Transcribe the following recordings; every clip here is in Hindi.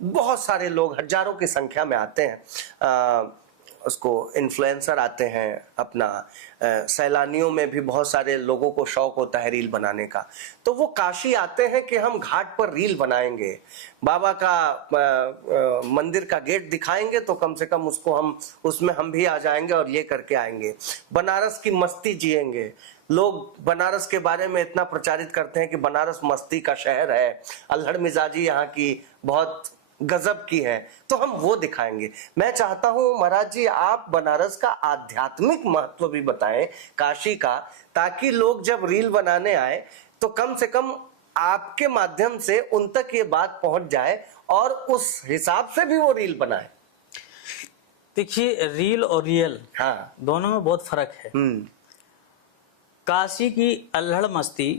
बहुत सारे लोग हजारों की संख्या में आते हैं। उसको इन्फ्लुएंसर आते हैं, अपना सैलानियों में भी बहुत सारे लोगों को शौक होता है रील बनाने का, तो वो काशी आते हैं कि हम घाट पर रील बनाएंगे, बाबा का मंदिर का गेट दिखाएंगे तो कम से कम उसको हम उसमें हम भी आ जाएंगे और ये करके आएंगे, बनारस की मस्ती जिएंगे। लोग बनारस के बारे में इतना प्रचारित करते हैं कि बनारस मस्ती का शहर है, अल्हड़ मिजाजी यहाँ की बहुत गजब की है, तो हम वो दिखाएंगे। मैं चाहता हूं महाराज जी आप बनारस का आध्यात्मिक महत्व भी बताएं, काशी का, ताकि लोग जब रील बनाने आए तो कम से कम आपके माध्यम से उन तक ये बात पहुंच जाए और उस हिसाब से भी वो रील बनाए। देखिए, रील और रियल, हाँ, दोनों में बहुत फर्क है। काशी की अल्हड़ मस्ती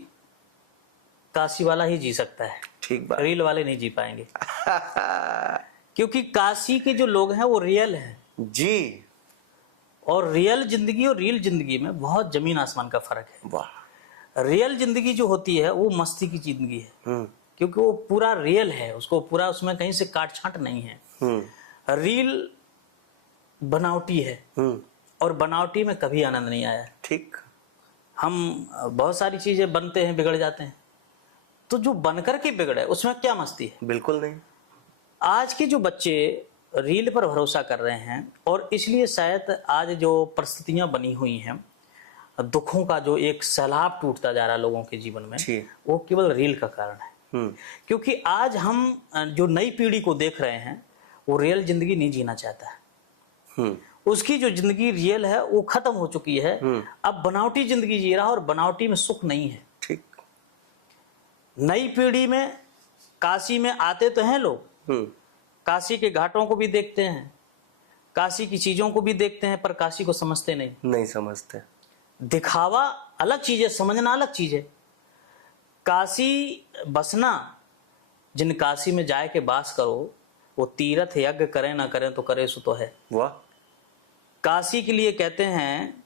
काशी वाला ही जी सकता है, ठीक बात, रील वाले नहीं जी पाएंगे। क्योंकि काशी के जो लोग हैं वो रियल हैं जी, और रियल जिंदगी और रील जिंदगी में बहुत जमीन आसमान का फर्क है। वाह। रियल जिंदगी जो होती है वो मस्ती की जिंदगी है, क्योंकि वो पूरा रियल है, उसको पूरा उसमें कहीं से काट छांट नहीं है। रील बनावटी है और बनावटी में कभी आनंद नहीं आया। ठीक, हम बहुत सारी चीजें बनते हैं, बिगड़ जाते हैं, तो जो बनकर के बिगड़े उसमें क्या मस्ती है? बिल्कुल नहीं। आज के जो बच्चे रील पर भरोसा कर रहे हैं, और इसलिए शायद आज जो परिस्थितियां बनी हुई हैं, दुखों का जो एक सैलाब टूटता जा रहा है लोगों के जीवन में, वो केवल रील का कारण है। क्योंकि आज हम जो नई पीढ़ी को देख रहे हैं वो रियल जिंदगी नहीं जीना चाहता है। उसकी जो जिंदगी रियल है वो खत्म हो चुकी है। अब बनावटी जिंदगी जी रहा है और बनावटी में सुख नहीं है। ठीक। नई पीढ़ी में काशी में आते तो हैं लोग, काशी के घाटों को भी देखते हैं, काशी की चीजों को भी देखते हैं, पर काशी को समझते नहीं समझते। दिखावा अलग चीज है, समझना अलग चीज है। काशी बसना, जिन काशी में जाए के बास करो, वो तीर्थ यज्ञ करें ना करें तो करे सो तो है। वाह। काशी के लिए कहते हैं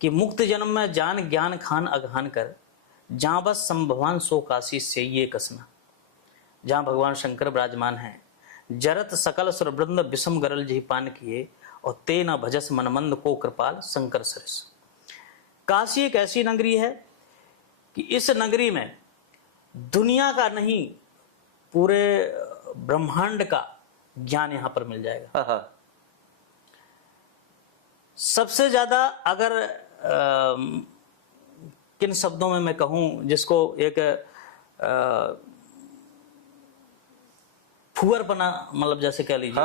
कि मुक्त जन्म में जान ज्ञान खान अगहान कर, जहां बस संभवान सो काशी से ये कसना। जहां भगवान शंकर विराजमान हैं, जरत सकल सुर वृंद विषम गरल जी पान किए, और ते न भजस मनमंद को कृपाल शंकर सरिस। काशी एक ऐसी नगरी है कि इस नगरी में दुनिया का नहीं, पूरे ब्रह्मांड का ज्ञान यहां पर मिल जाएगा। सबसे ज्यादा अगर किन शब्दों में मैं कहूं जिसको एक फुअरपना, मतलब जैसे कह लीजिए,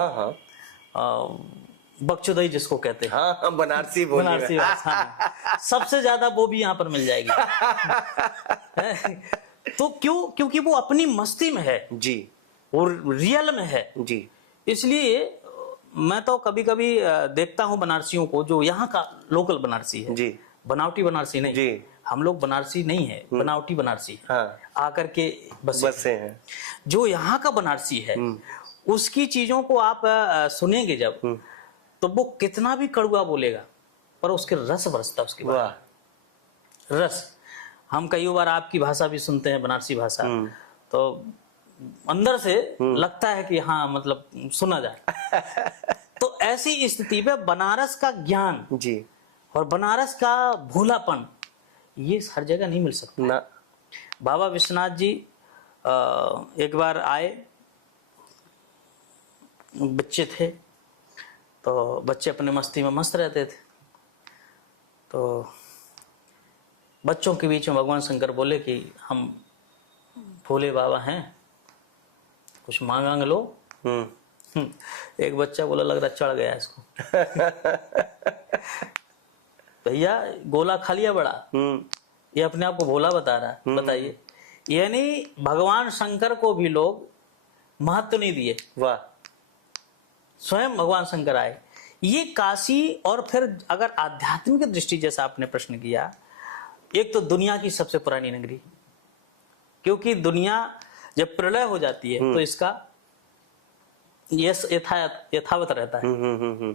बकचोदई जिसको कहते हैं, बनारसी भाषा में सबसे ज्यादा वो भी यहाँ पर मिल जाएगी। तो क्यों? क्योंकि वो अपनी मस्ती में है जी, और रियल में है जी। इसलिए मैं तो कभी कभी देखता हूँ बनारसियों को, जो यहाँ का लोकल बनारसी है जी, बनावटी बनारसी नहीं जी, हम लोग बनारसी नहीं है, बनावटी बनारसी आकर के बसे हैं। जो यहाँ का बनारसी है उसकी चीजों को आप सुनेंगे जब, तो वो कितना भी कड़वा बोलेगा पर उसके रस बरसता उसके बाद रस। हम कई बार आपकी भाषा भी सुनते हैं, बनारसी भाषा, तो अंदर से लगता है कि हाँ, मतलब सुना जाए। तो ऐसी स्थिति में बनारस का ज्ञान जी और बनारस का भोलापन ये हर जगह नहीं मिल सकता ना। बाबा विश्वनाथ जी एक बार आए, बच्चे थे, तो बच्चे अपने मस्ती में मस्त रहते थे, तो बच्चों के बीच में भगवान शंकर बोले कि हम भोले बाबा हैं, कुछ मांग लो। एक बच्चा बोला, लग रहा चढ़ गया इसको। भैया गोला खा लिया बड़ा, ये अपने आप को भोला बता रहा है, बताइए। यानी भगवान शंकर को भी लोग महत्व नहीं दिए। वाह। स्वयं भगवान शंकर आए। ये काशी, और फिर अगर आध्यात्मिक दृष्टि जैसा आपने प्रश्न किया, एक तो दुनिया की सबसे पुरानी नगरी, क्योंकि दुनिया जब प्रलय हो जाती है तो इसका यथावत रहता है।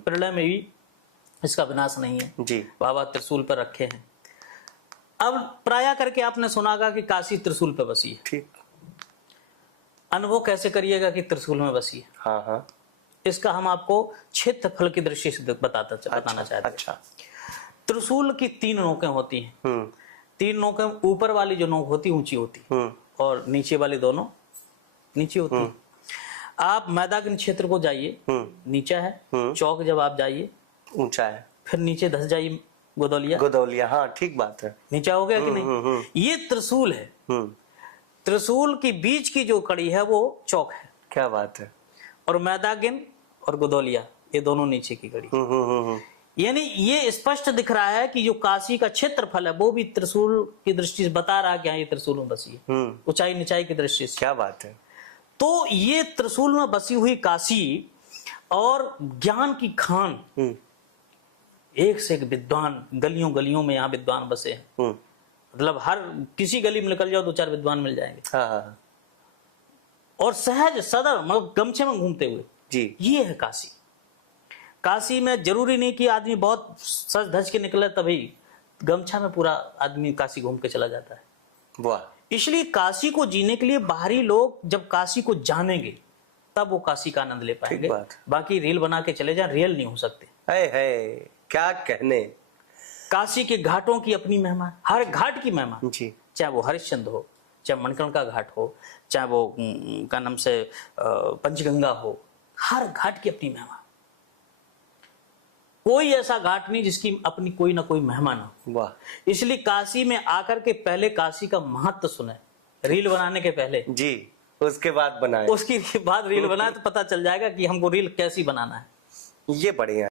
प्रलय में भी इसका विनाश नहीं है जी। बाबा त्रिशूल पर रखे हैं। अब प्राय करके आपने सुना होगा कि काशी त्रिशूल पर बसी है। ठीक। अनुभव कैसे करिएगा कि त्रिशूल में बसी है? हाँ हाँ, इसका हम आपको क्षेत्रफल की दृष्टि से बताना चाहते हैं। अच्छा, त्रिशूल की 3 नोकें होती हैं। 3 नोकें, ऊपर वाली जो नोक होती ऊंची होती और नीचे वाली दोनों नीचे होती है। आप मैदान क्षेत्र को जाइए, नीचा है। चौक जब आप जाइए, ऊंचा है। फिर नीचे धस जाइए, गोदौलिया, हाँ ठीक बात है। नीचा हो गया कि नहीं? ये त्रिशूल है। त्रिशूल की बीच की जो कड़ी है वो चौक है। क्या बात है। और मैदागिन और गोदौलिया ये दोनों नीचे की कड़ी। यानी ये स्पष्ट दिख रहा है कि जो काशी का क्षेत्रफल है वो भी त्रिशूल की दृष्टि से बता रहा है कि हाँ ये त्रिशूल में बसी है, ऊंचाई निचाई की दृष्टि से। क्या बात है। तो ये त्रिशूल में बसी हुई काशी और ज्ञान की खान, एक से एक विद्वान, गलियों गलियों में यहाँ विद्वान बसे हैं। मतलब हर किसी गली में निकल जाओ 2-4 विद्वान मिल जाएंगे। हाँ। और सहज सदर, मतलब गमछे में घूमते हुए जी, ये है काशी। काशी में जरूरी नहीं कि आदमी बहुत सज धज के निकले तभी, गमछा में पूरा आदमी काशी घूम के चला जाता है। वाह। इसलिए काशी को जीने के लिए बाहरी लोग जब काशी को जानेंगे तब वो काशी का आनंद ले पाएंगे। बाकी रील बना के चले जाए, रियल नहीं हो सकते। है क्या कहने। काशी के घाटों की अपनी महिमा, हर घाट की महिमा जी। चाहे वो हरिश्चंद्र हो, चाहे मणिकर्णिका घाट हो, चाहे वो का नाम से पंचगंगा हो, हर घाट की अपनी महिमा। कोई ऐसा घाट नहीं जिसकी अपनी कोई ना कोई महिमा ना। वाह। इसलिए काशी में आकर के पहले काशी का महत्व सुने, रील बनाने के पहले। जी, उसके बाद बनाए, उसके बाद रील बनाए तो पता चल जाएगा कि हमको रील कैसी बनाना है। ये बढ़िया।